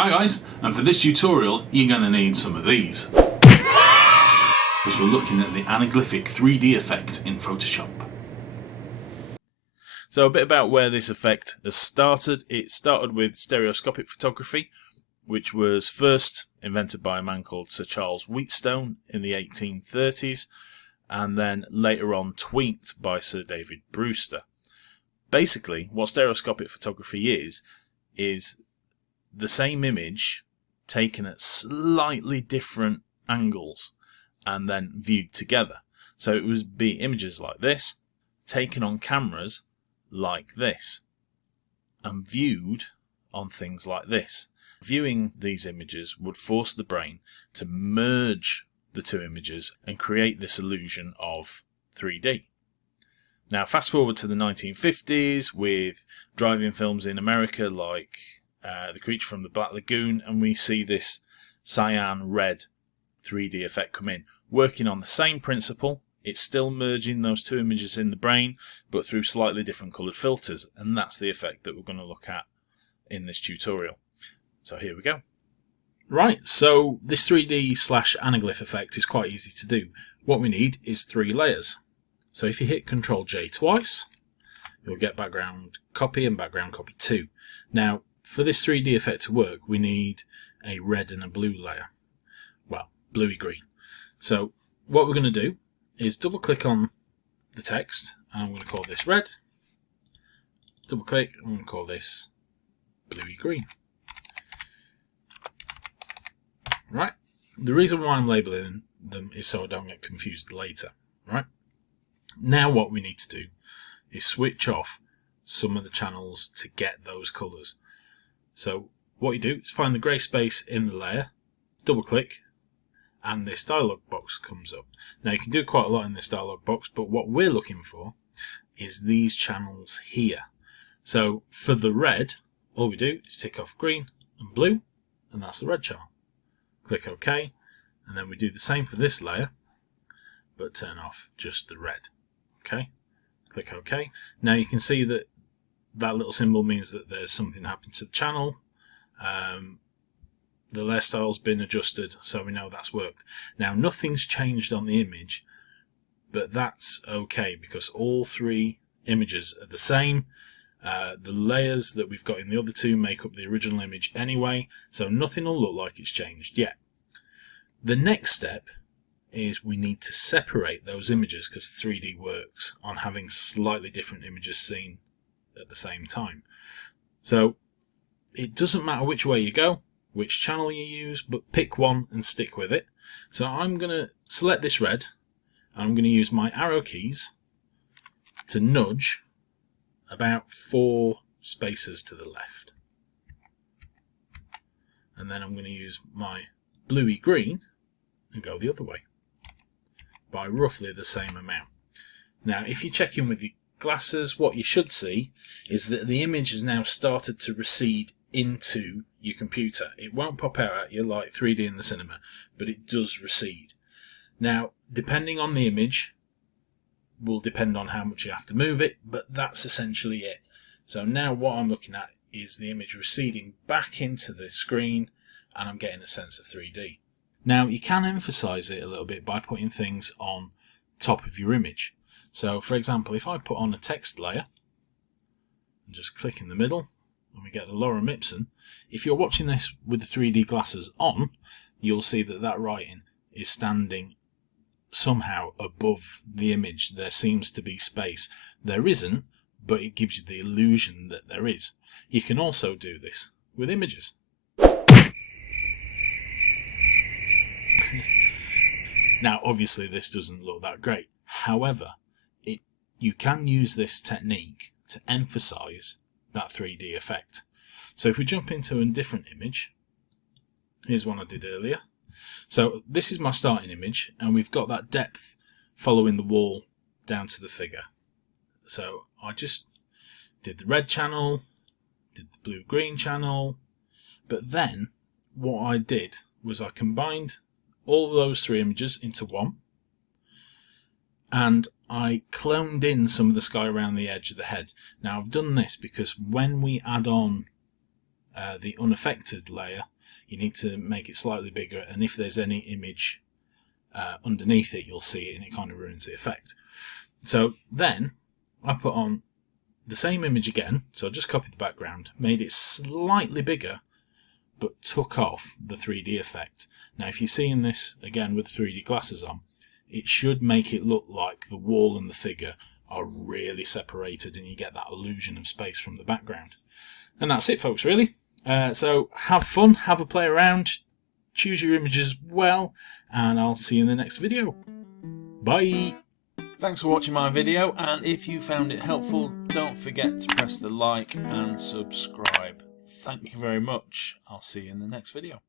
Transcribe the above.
Hi guys, and for this tutorial you're going to need some of these, because we're looking at the Anaglyph 3D effect in Photoshop. So a bit about where this effect has started. It started with stereoscopic photography, which was first invented by a man called Sir Charles Wheatstone in the 1830s, and then later on tweaked by Sir David Brewster. Basically, what stereoscopic photography is the same image taken at slightly different angles and then viewed together. So it would be images like this, taken on cameras like this, and viewed on things like this. Viewing these images would force the brain to merge the two images and create this illusion of 3D. Now fast forward to the 1950s with drive-in films in America like The Creature from the Black Lagoon, and we see this cyan red 3D effect come in, working on the same principle. It's still merging those two images in the brain, but through slightly different coloured filters, and that's the effect that we're going to look at in this tutorial. So here we go. Right, so this 3D/Anaglyph effect is quite easy to do. What we need is 3 layers. So if you hit Ctrl J twice, you'll get background copy and background copy 2. Now, for this 3D effect to work, we need a red and a blue layer. Well, bluey green. So what we're going to do is double click on the text, and I'm going to call this red. Double click, and I'm going to call this bluey green. Right. The reason why I'm labeling them is so I don't get confused later. Right. Now what we need to do is switch off some of the channels to get those colours. So what you do is find the grey space in the layer, double click, and this dialog box comes up. Now you can do quite a lot in this dialog box, but what we're looking for is these channels here. So for the red, all we do is tick off green and blue, and that's the red channel. Click OK, and then we do the same for this layer, but turn off just the red. Okay, click OK. Now you can see that that little symbol means that there's something happened to the channel. The layer style's been adjusted, so we know that's worked. Now nothing's changed on the image, but that's okay because all 3 images are the same. The layers that we've got in the other 2 make up the original image anyway, so nothing will look like it's changed yet. The next step is we need to separate those images because 3D works on having slightly different images seen at the same time. So it doesn't matter which way you go, which channel you use, but pick one and stick with it. So I'm going to select this red, and I'm going to use my arrow keys to nudge about 4 spaces to the left. And then I'm going to use my bluey green and go the other way by roughly the same amount. Now if you check in with your glasses, what you should see is that the image has now started to recede into your computer. It won't pop out at you like 3D in the cinema, but it does recede. Now depending on the image will depend on how much you have to move it, but that's essentially it. So now what I'm looking at is the image receding back into the screen, and I'm getting a sense of 3D. Now you can emphasize it a little bit by putting things on top of your image. So for example, if I put on a text layer and just click in the middle, and we get the lorem ipsum, if you're watching this with the 3D glasses on, you'll see that that writing is standing somehow above the image. There seems to be space. There isn't, but it gives you the illusion that there is. You can also do this with images. Now obviously this doesn't look that great. However, you can use this technique to emphasize that 3D effect. So if we jump into a different image, here's one I did earlier. So this is my starting image, and we've got that depth following the wall down to the figure. So I just did the red channel, did the blue-green channel, but then what I did was I combined all of those 3 images into one, and I cloned in some of the sky around the edge of the head. Now I've done this because when we add on the unaffected layer, you need to make it slightly bigger, and if there's any image underneath it, you'll see it and it kind of ruins the effect. So then I put on the same image again, so I just copied the background, made it slightly bigger, but took off the 3D effect. Now if you're seeing this again with 3D glasses on, it should make it look like the wall and the figure are really separated and you get that illusion of space from the background. And that's it, folks, really. So have fun, have a play around, choose your images well, and I'll see you in the next video. Bye! Thanks for watching my video, and if you found it helpful, don't forget to press the like and subscribe. Thank you very much. I'll see you in the next video.